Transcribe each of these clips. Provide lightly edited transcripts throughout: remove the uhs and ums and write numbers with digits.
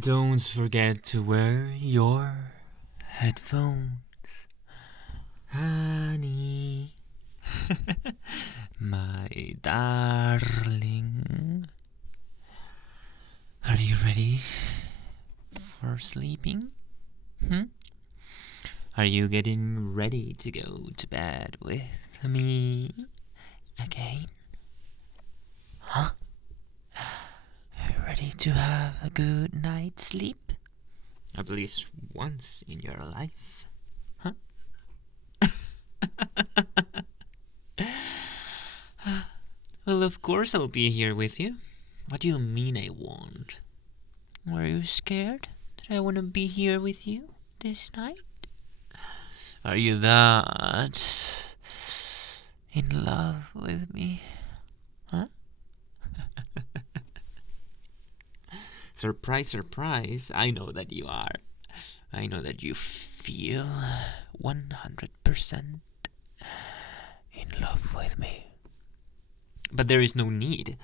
Don't forget to wear your headphones, honey. My darling. Are you ready for sleeping? Are you getting ready to go to bed with me again? Huh? Are you ready to have a good night's sleep? At least once in your life? Huh? Well, of course I'll be here with you. What do you mean I won't? Were you scared that I wouldn't be here with you this night? Are you that in love with me? Huh? Surprise, surprise, I know that you are. I know that you feel 100% in love with me. But there is no need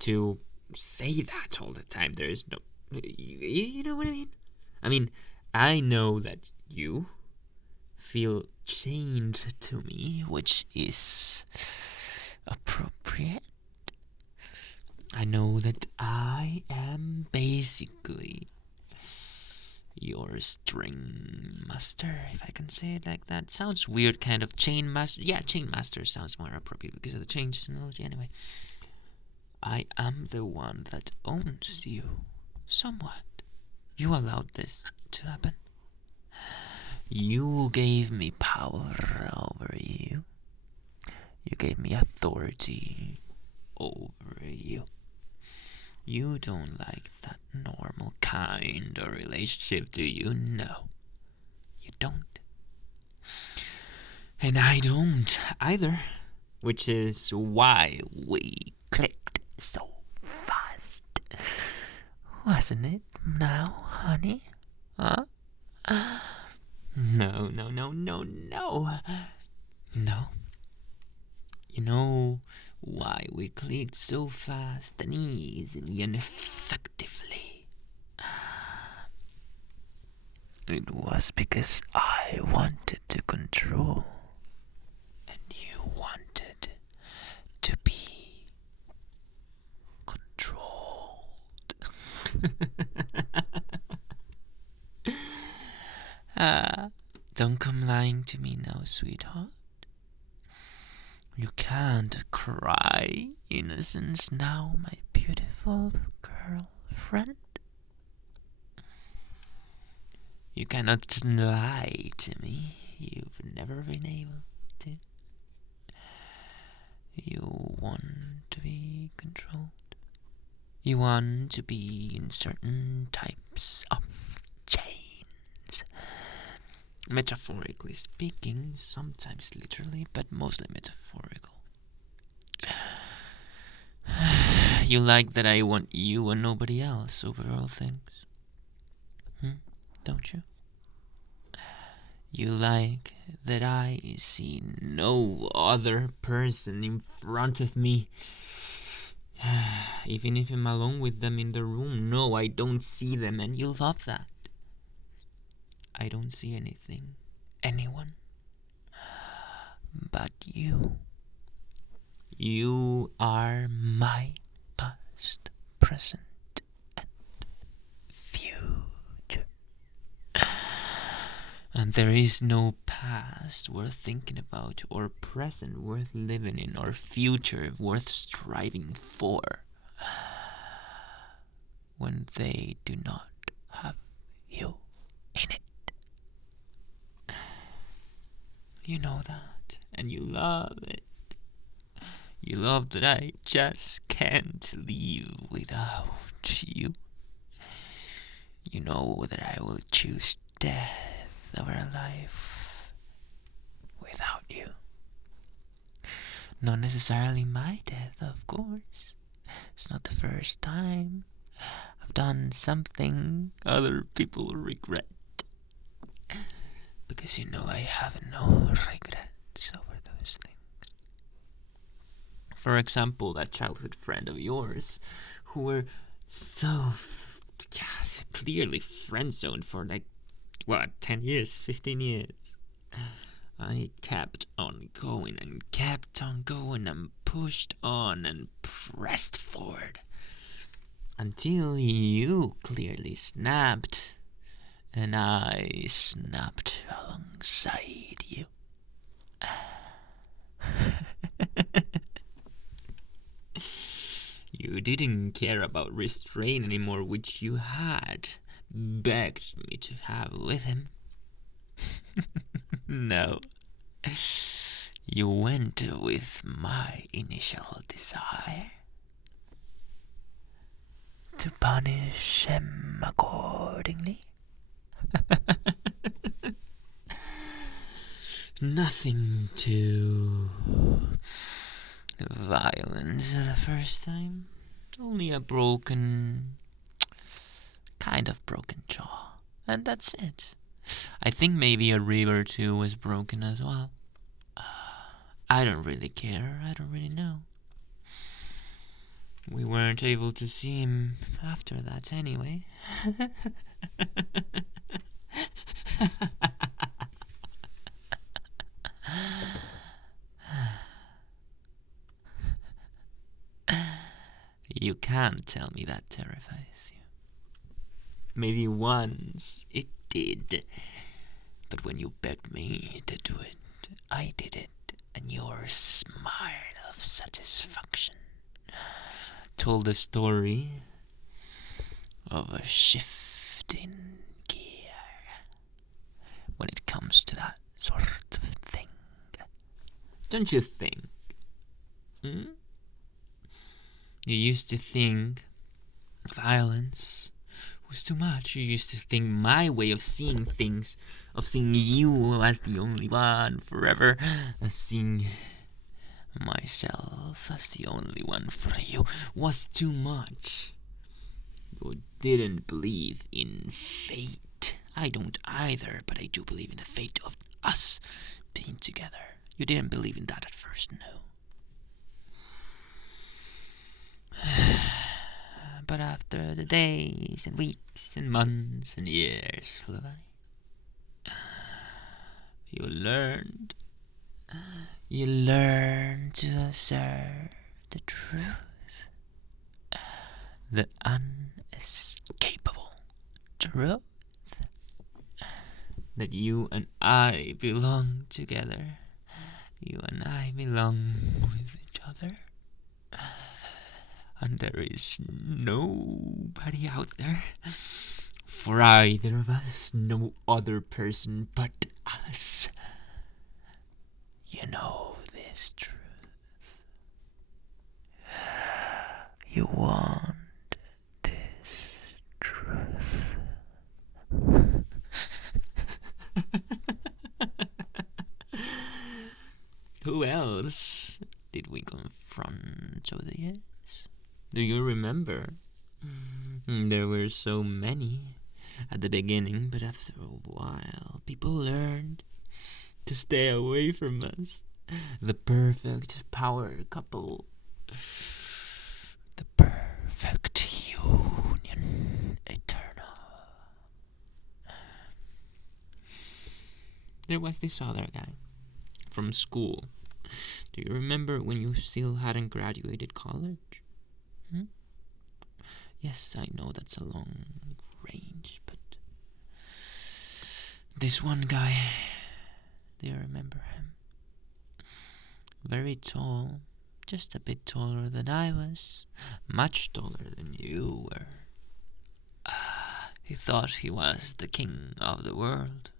to say that all the time. There is no... You know what I mean? I mean, I know that you feel chained to me, which is appropriate. I know that I am basically your string master, if I can say it like that. Sounds weird, kind of. Chain master. Yeah, chain master sounds more appropriate because of the chain analogy. Anyway, I am the one that owns you somewhat. You allowed this to happen. You gave me power over you. You gave me authority over you. You don't like that normal kind of relationship, do you? No, you don't. And I don't either. Which is why we clicked so fast. Wasn't it now, honey? Huh? No. No. You know why we clicked so fast and easily and effectively? It was because I wanted to control, and you wanted to be controlled. Don't come lying to me now, sweetheart. You can't cry innocence now, my beautiful girlfriend. You cannot lie to me. You've never been able to. You want to be controlled. You want to be in certain types of chains. Metaphorically speaking, sometimes literally, but mostly metaphorical. You like that I want you and nobody else over all things. Don't you? You like that I see no other person in front of me. Even if I'm alone with them in the room, no, I don't see them, and you love that. I don't see anyone, but you. You are my past, present, and future. And there is no past worth thinking about, or present worth living in, or future worth striving for when they do not have you in it. You know that, and you love it. You love that I just can't live without you. You know that I will choose death over life without you. Not necessarily my death, of course. It's not the first time I've done something other people regret. Because you know I have no regrets over those things. For example, that childhood friend of yours who were so clearly friend-zoned for like, what, 10 years, 15 years. I kept on going and kept on going and pushed on and pressed forward until you clearly snapped and I snapped alongside you. You didn't care about restraint anymore, which you had begged me to have with him. No. You went with my initial desire to punish him accordingly. Nothing too violent the first time. Only a kind of broken jaw. And that's it. I think maybe a rib or two was broken as well. I don't really care. I don't really know. We weren't able to see him after that anyway. You can't tell me that terrifies you. Maybe once it did. But when you begged me to do it, I did it. And your smile of satisfaction told the story of a shift in gear when it comes to that sort of thing. Don't you think? You used to think violence was too much. You used to think my way of seeing things, of seeing you as the only one forever, as seeing myself as the only one for you, was too much. You didn't believe in fate. I don't either, but I do believe in the fate of us being together. You didn't believe in that at first, no. But after the days and weeks and months and years flew by, you learned to observe the truth, the unescapable truth, that you and I belong together. You and I belong with each other. And there is nobody out there for either of us, no other person but us. You know this truth. You want this truth. Who else did we confront over the years? Do you remember? There were so many at the beginning, but after a while, people learned to stay away from us. The perfect power couple. The perfect union eternal. There was this other guy from school. Do you remember when you still hadn't graduated college? Yes, I know that's a long range, but this one guy, do you remember him? Very tall, just a bit taller than I was, much taller than you were. He thought he was the king of the world.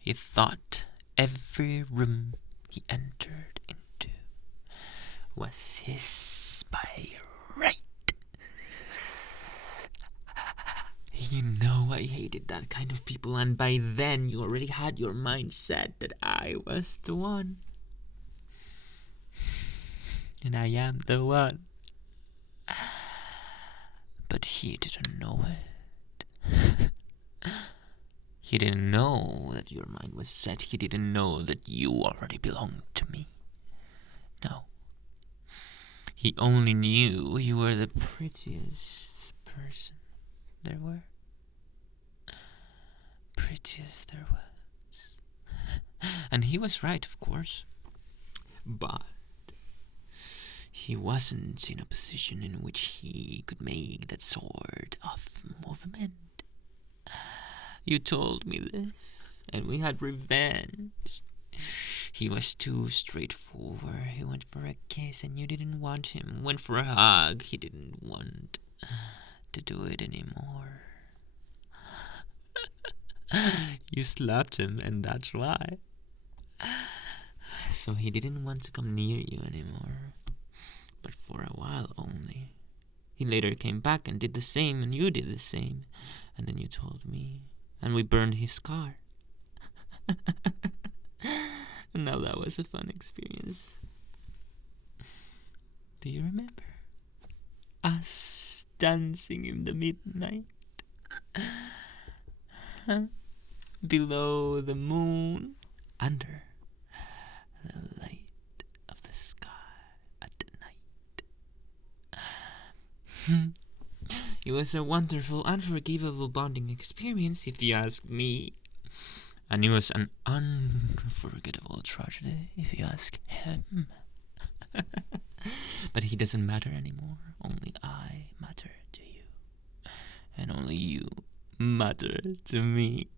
He thought every room he entered into was his by right. You know I hated that kind of people, and by then you already had your mind set that I was the one. And I am the one. But he didn't know it. He didn't know that your mind was set. He didn't know that you already belonged to me. No. He only knew you were the prettiest person there were. Prettiest there was. And he was right, of course. But he wasn't in a position in which he could make that sort of movement. You told me this, and we had revenge. He was too straightforward. He went for a kiss and you didn't want him. Went for a hug. He didn't want to do it anymore. You slapped him, and that's why. So he didn't want to come near you anymore. But for a while only. He later came back and did the same, and you did the same. And then you told me. And we burned his car. Now that was a fun experience. Do you remember? Us dancing in the midnight. Below the moon. Under the light of the sky at the night. It was a wonderful, unforgivable bonding experience, if you ask me. And it was an unforgettable tragedy, if you ask him. But he doesn't matter anymore. Only I matter to you. And only you matter to me.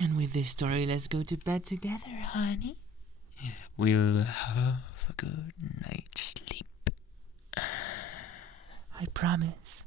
And with this story, let's go to bed together, honey. We'll have a good night's sleep. I promise.